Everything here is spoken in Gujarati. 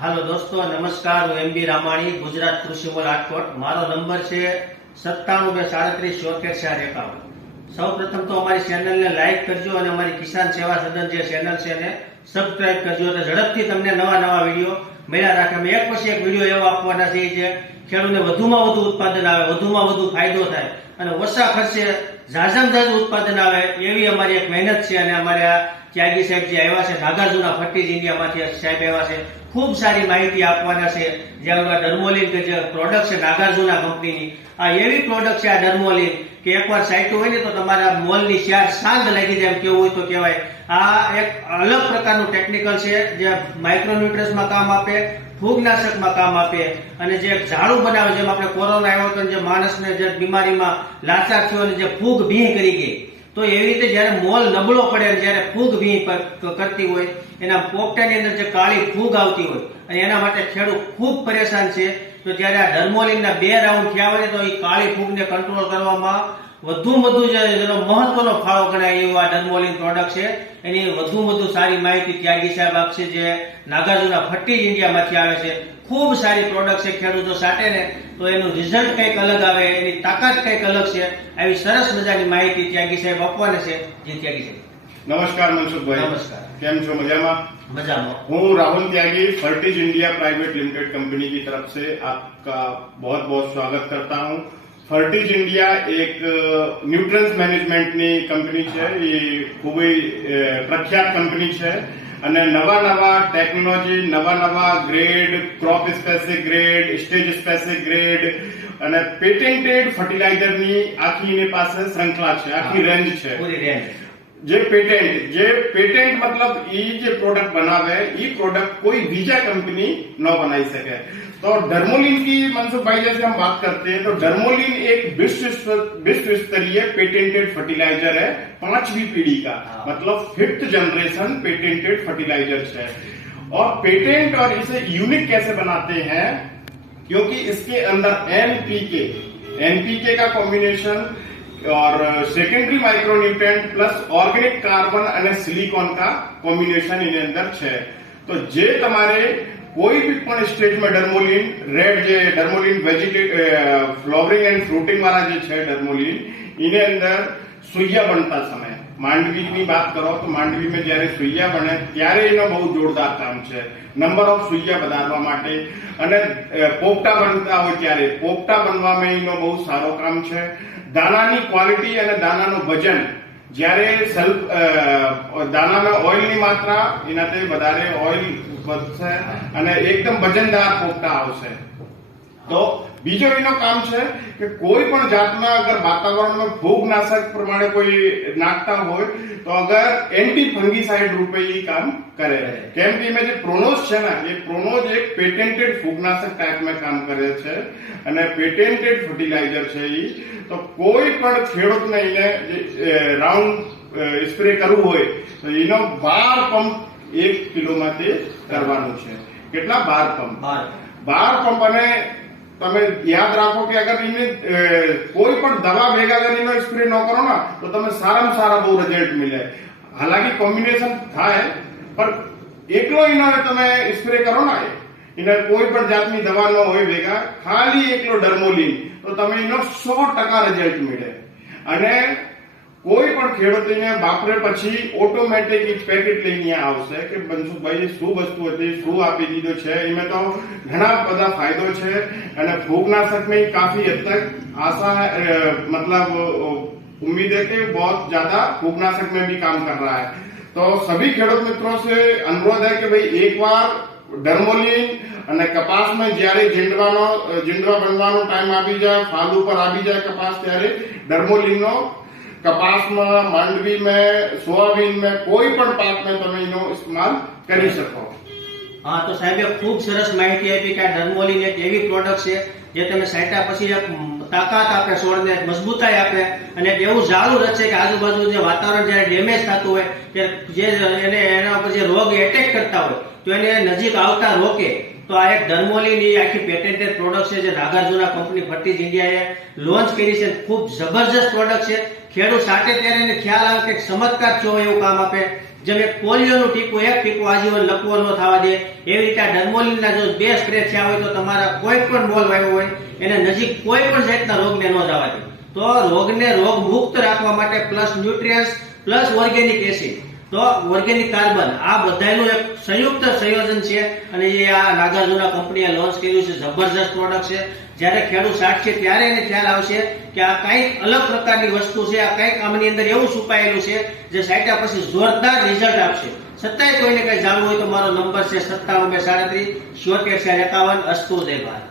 હાલો દોસ્તો, નમસ્કાર. હું એમબી રામાણી, ગુજરાત કૃષિ મોલ રાજકોટ. મારો નંબર છે 9723377451. સૌ પ્રથમ તો અમારી ચેનલને લાઈક કરજો અને અમારી કિસાન સેવા સદન જે ચેનલ છે એને સબસ્ક્રાઇબ કરજો, એટલે ઝડપથી તમને નવા નવા વિડીયો મળ્યા રાખે. અમે એક પછી એક વિડીયો એવા આપવાના છે જે ખેડૂતને વધુમાં વધુ ઉત્પાદન આવે, વધુમાં વધુ ફાયદો થાય અને ઓછા ખર્ચે ઝાઝામાં ઝાઝું ઉત્પાદન આવે એવી અમારી એક મહેનત છે. અને અમારે આ ત્યાગી સાહેબ જે આવ્યા છે નાગાર્જુના ફર્ટીજ ઇન્ડિયામાંથી સાહેબ આવ્યા છે, ખૂબ સારી માહિતી આપવાના છે. જે ડર્મોલિન કે જે પ્રોડક્ટ છે નાગાર્જુના કંપનીની, આ એવી પ્રોડક્ટ છે આ ડર્મોલિન કે એકવાર સાઈટું હોય ને તો તમારા મોલની ચાર સાંજ લાગી જાય એમ કેવું હોય તો કહેવાય. આ એક અલગ પ્રકારનું ટેકનિકલ છે જે માઇક્રોન્યુટ્રન્સમાં કામ આપે, ફૂગનાશકમાં કામ આપે અને જે ઝાડુ બનાવે. જેમ આપણે કોરોના આવ્યો હતો જે માણસને જે બીમારીમાં લાચાર થયો અને જે ફૂગ ભીહ કરી ગઈ, તો એવી રીતે જયારે મોલ નબળો પડે અને જયારે ફૂગ ભીહ કરતી હોય, એના પોપટાની અંદર જે કાળી ફૂગ આવતી હોય અને એના માટે ખેડૂત ખૂબ પરેશાન છે. તો ત્યારે આ ડર્મોલિનના 2 રાઉન્ડ થયા હોય તો એ કાળી ફૂગને કંટ્રોલ કરવામાં વધુ જેનો મહત્વનો ફાળો ગણાય એવું આ ડર્મોલિન પ્રોડક્ટ છે. એની વધુ સારી માહિતી ત્યાગી સાહેબ આપશે જે નાગાર્જુના ફર્ટીજ ઇન્ડિયામાંથી આવે છે. ખૂબ સારી પ્રોડક્ટ છે. ખેડૂતો સાથે ને તો એનું રિઝલ્ટ કંઈક અલગ આવે, એની તાકાત કંઈક અલગ છે. આવી સરસ મજાની માહિતી ત્યાગી સાહેબ આપવાના છે. જી ત્યાગી સાહેબ. नमस्कार मनसुखभाई, नमस्कार. કેમ છો? મજામાં? મજામાં. હું राहुल त्यागी फर्टीज इंडिया प्राइवेट लिमिटेड कंपनी की तरफ से आपका बहुत बहुत स्वागत करता हूं. फर्टीज इंडिया एक ન્યુટ્રન્સ મેનેજમેન્ટની કંપની છે. એ ખૂબ પ્રખ્યાત કંપની છે અને નવા ટેકનોલોજી, નવા grade, crop specific grade, stage specific grade અને પેટેન્ટેડ ફર્ટિલાઇઝરની આખી એની પાસે શ્રૃંખલા છે, આખી રેન્જ છે. પૂરી રેન્જ. જે પેટેન્ટ मतलब ये जो प्रोडक्ट बनावे ये प्रोडक्ट कोई बीजा कंपनी न बनाई सके. तो डर्मोलिन की मनसुख भाई जैसे हम बात करते हैं तो डर्मोलिन एक विश्व स्तरीय पेटेंटेड फर्टिलाइजर है, 5वीं पीढ़ी का, मतलब 5th जनरेशन पेटेंटेड फर्टिलाइजर है. और पेटेंट और इसे यूनिक कैसे बनाते हैं, क्योंकि इसके अंदर एनपीके का कॉम्बिनेशन और secondary micronutrient plus organic carbon અને સિલિકોન का કોમ્બિનેશન એની અંદર છે. તો જે તમારે કોઈ પણ સ્ટેજમાં ડર્મોલિન રેડ જે ડર્મોલિન ફ્લાવરિંગ એન્ડ ફ્રૂટિંગ વાળા જે છે ડર્મોલિન એની અંદર સુઈયા બનતા સમય માંડવીની વાત કરો તો માંડવીમાં જયારે સુઈયા બને ત્યારે એનો બહુ જોરદાર કામ છે. નંબર ઓફ સુઈયા વધારવા માટે અને પોપટા બનતા હોય ત્યારે પોપટા બનવામાં એનો બહુ સારો કામ છે. દાણાની ક્વોલિટી અને દાણાનું વજન, જ્યારે દાણામાં ઓઇલની માત્રા એનાથી વધારે ઓઇલ વધશે અને એકદમ વજનદાર પોપટા આવશે. તો બીજો એનો કામ છે કે કોઈ પણ જાતના અગર વાતાવરણમાં ફૂગનાશક પ્રમાણે કોઈ નાખતા હોય તો અગર એન્ટી ફંગીસાઇડ રૂપે એ કામ કરે. કેમ કે એમાં જે પ્રોનોઝ છે ને એ પ્રોનોઝ એક પેટેન્ટેડ ફૂગનાશક ટાઈપમાં કામ કરે છે અને પેટેન્ટેડ ફર્ટિલાઇઝર છે. એ તો કોઈ પણ ખેડૂતને એને રાઉન્ડ સ્પ્રે કરવું હોય તો એનો 12 પંપ 1 કિલોમાંથી કરવાનું છે. કેટલા? 12 પંપ. અને તમે યાદ રાખો કે અગર એને કોઈ પણ દવા ભેગા કરીને સ્પ્રે ન કરો ને તો તમે સારામાં સારા બહુ રિઝલ્ટ મળે. હાલાકી કોમ્બિનેશન થાય પણ એકલો એનો તમે સ્પ્રે કરો ને એને કોઈ પણ જાતની દવા ન હોય ભેગા, ખાલી એકલો ડર્મોલિન, તો તમે એનો 100% રિઝલ્ટ મળે. અને કોઈ પણ ખેડૂતને વાપરે પછી ઓટોમેટિક એક પેકેટ લઈને આવશે કે મનસુખભાઈ શું વસ્તુ હતી, શું આપી દીધો છે. એમાં તો ઘણા બધા ફાયદો છે અને फूगनाशक में काफी हद तक आशा मतलब उम्मीद है कि बहुत ज्यादा फूगनाशक में भी काम कर रहा है. तो सभी खेडूत मित्रों से अनुरोध है कि भाई एक बार ડર્મોલિન અને કપાસમાં જયારે જીંડવા બનવાનો ટાઈમ આવી જાય, ફાલ ઉપર આવી જાય કપાસ, ત્યારે ડર્મોલિનનો કપાસમાં, માંડવીમાં, સોયાબીનમાં, કોઈ પણ પાકમાં તમે એનો ઇસ્તેમાલ કરી શકો. હા, તો સાહેબે ખૂબ સરસ માહિતી આપી કે આ ડર્મોલિન એક એવી પ્રોડક્ટ છે જે તમે સાંટ્યા પછી એક તાકાત આપે, છોડને મજબૂતાઈ આપે અને એવું ઝાડું રચે કે આજુબાજુ જે વાતાવરણ જયારે ડેમેજ થતું હોય કે જે એના ઉપર જે રોગ એટેક કરતા હોય તો એને નજીક આવતા રોકે. તો આ એક ડર્મોલિન એ આખી પેટેન્ટેડ પ્રોડક્ટ છે જે નાગાર્જુના કંપની ફર્ટીજ ઇન્ડિયાએ લોન્ચ કરી છે. ખૂબ જબરજસ્ત પ્રોડક્ટ છે. ખેડૂત સાથે ત્યારે એને ખ્યાલ આવે કે ચમત્કાર થયો એવું કામ આપે. જેમ એક પોલિયોનું ટીપું એક ટીપું આજીવન લકવો ન થવા દે, એવી રીતે આ ડર્મોલિનના જો 2 સ્પ્રે થયા હોય તો તમારા કોઈ પણ મોલ આવ્યો હોય એને નજીક કોઈ પણ જાતના રોગને ન જવા દે. તો રોગને રોગ મુક્ત રાખવા માટે plus nutrients plus organic acid તો ઓર્ગેનિક કાર્બન આ બધાનું એક સંયુક્ત સંયોજન છે અને એ આ નાગાર્જુના કંપનીએ લોન્ચ કર્યું છે. જબરજસ્ત પ્રોડક્ટ છે. જ્યારે ખેડૂત સાચશે ત્યારે એને ખ્યાલ આવશે કે આ કંઈક અલગ પ્રકારની વસ્તુ છે, આ કંઈક આમની અંદર એવું છુપાયેલું છે જે સાઈટા પછી જોરદાર રિઝલ્ટ આપશે. છતાંય કોઈને કઈ જાણવું હોય તો મારો નંબર છે 97 237 74 51. અસ્તુ જય ભારત.